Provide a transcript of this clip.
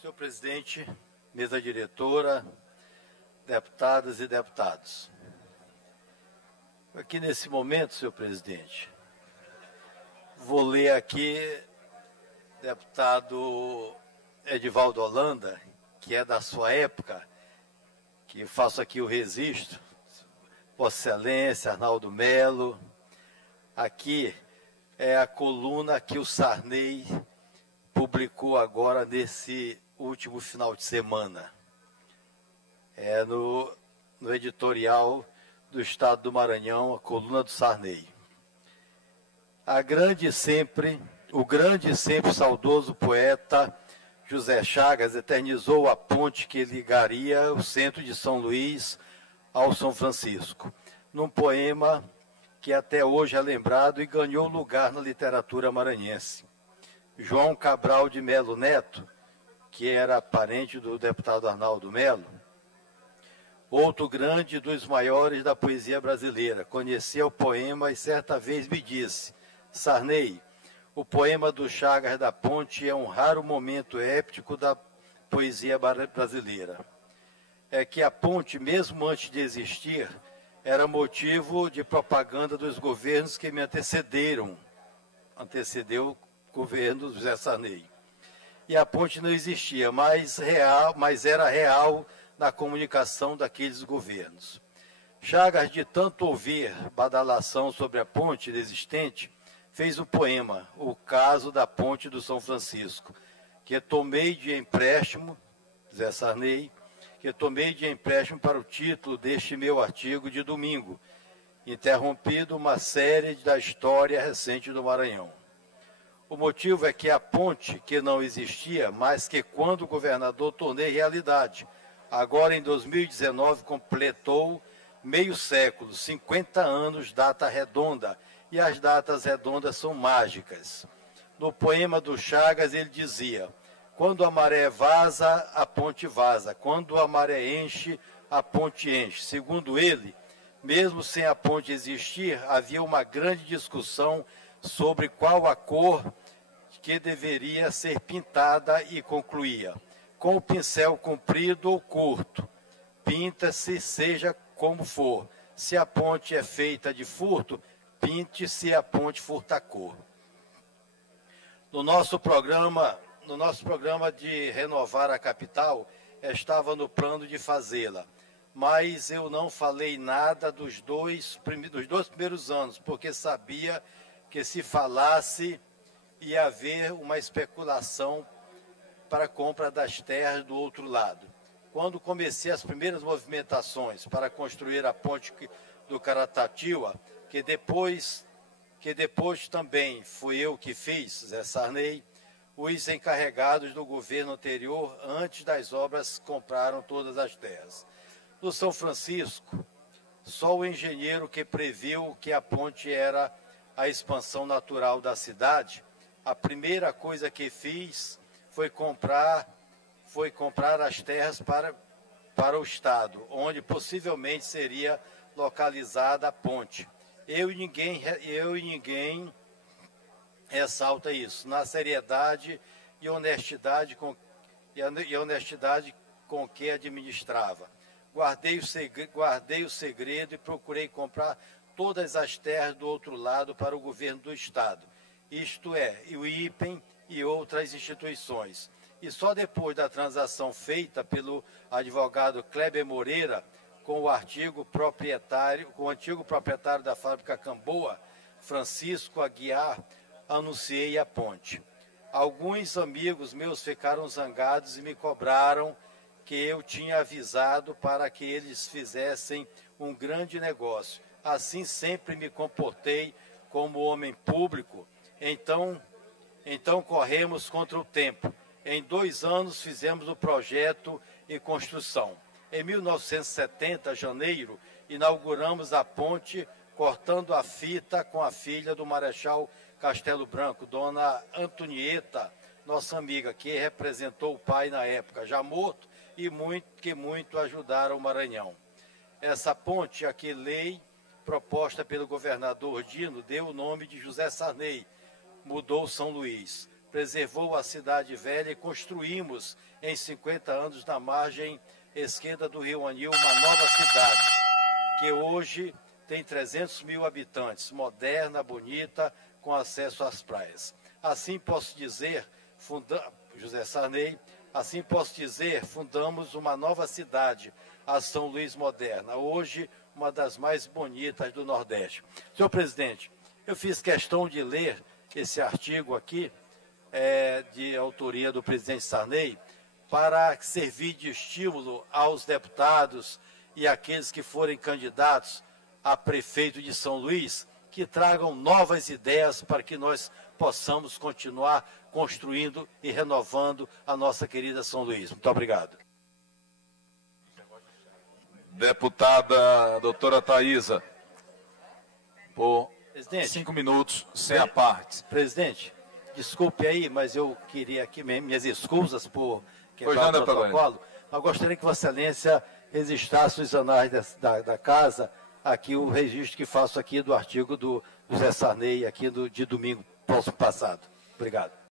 Senhor presidente, mesa diretora, deputadas e deputados. Aqui nesse momento, senhor presidente, vou ler aqui deputado Edivaldo Holanda, que é da sua época, que faço aqui o registro, Vossa Excelência, Arnaldo Melo. Aqui é a coluna que o Sarney publicou agora nesse último final de semana. É no editorial do Estado do Maranhão, a coluna do Sarney. O grande e sempre saudoso poeta José Chagas eternizou a ponte que ligaria o centro de São Luís ao São Francisco, num poema que até hoje é lembrado e ganhou lugar na literatura maranhense. João Cabral de Melo Neto, que era parente do deputado Arnaldo Melo, outro grande dos maiores da poesia brasileira, conhecia o poema e certa vez me disse: Sarney, o poema do Chagas da Ponte é um raro momento épico da poesia brasileira. É que a ponte, mesmo antes de existir, era motivo de propaganda dos governos que me antecedeu o governo do José Sarney. E a ponte não existia, mas era real na comunicação daqueles governos. Chagas, de tanto ouvir badalação sobre a ponte inexistente, fez o poema O Caso da Ponte do São Francisco, que tomei de empréstimo, José Sarney, para o título deste meu artigo de domingo, interrompido uma série da história recente do Maranhão. O motivo é que a ponte, que não existia, mas que quando o governador tornei realidade, agora em 2019 completou meio século, 50 anos, data redonda, e as datas redondas são mágicas. No poema do Chagas ele dizia: quando a maré vaza, a ponte vaza, quando a maré enche, a ponte enche. Segundo ele, mesmo sem a ponte existir, havia uma grande discussão sobre qual a cor que deveria ser pintada e concluía: com o pincel comprido ou curto, pinta-se seja como for. Se a ponte é feita de furto, pinte-se a ponte furta-cor. No nosso programa de renovar a capital, estava no plano de fazê-la, mas eu não falei nada dos dois primeiros anos, porque sabia que se falasse ia haver uma especulação para a compra das terras do outro lado. Quando comecei as primeiras movimentações para construir a ponte do Caratatiba, que depois também fui eu que fiz, Zé Sarney, os encarregados do governo anterior, antes das obras, compraram todas as terras. No São Francisco, só o engenheiro que previu que a ponte era a expansão natural da cidade, a primeira coisa que fiz foi comprar as terras para o Estado, onde possivelmente seria localizada a ponte. Eu e ninguém ressalta isso, na seriedade e honestidade com que administrava. Guardei o segredo e procurei comprar todas as terras do outro lado para o governo do Estado, isto é, o IPEM e outras instituições. E só depois da transação feita pelo advogado Kleber Moreira com o antigo proprietário da fábrica Camboa, Francisco Aguiar, anunciei a ponte. Alguns amigos meus ficaram zangados e me cobraram que eu tinha avisado para que eles fizessem um grande negócio. Assim sempre me comportei como homem público. Então corremos contra o tempo. Em 2 anos fizemos o projeto e construção. Em 1970, janeiro, inauguramos a ponte, cortando a fita com a filha do Marechal Castelo Branco, dona Antonieta, nossa amiga, que representou o pai na época, já morto, e que muito ajudaram o Maranhão. Essa ponte, a que lei proposta pelo governador Dino, deu o nome de José Sarney, mudou São Luís. preservou a cidade velha e construímos em 50 anos na margem esquerda do Rio Anil uma nova cidade, que hoje tem 300 mil habitantes, moderna, bonita, com acesso às praias. Assim posso dizer, José Sarney, assim posso dizer, fundamos uma nova cidade, a São Luís Moderna, hoje uma das mais bonitas do Nordeste. Senhor presidente, eu fiz questão de ler esse artigo aqui, de autoria do presidente Sarney, para servir de estímulo aos deputados e aqueles que forem candidatos a prefeito de São Luís, que tragam novas ideias para que nós possamos continuar construindo e renovando a nossa querida São Luís. Muito obrigado. Deputada doutora Thaisa, por 5 minutos, sem a parte. Presidente, desculpe aí, mas eu queria aqui minhas escusas por quebrar o protocolo, mas gostaria que Vossa Excelência registrasse os anais da casa, aqui o registro que faço aqui do artigo do José Sarney, aqui de domingo próximo passado. Obrigado.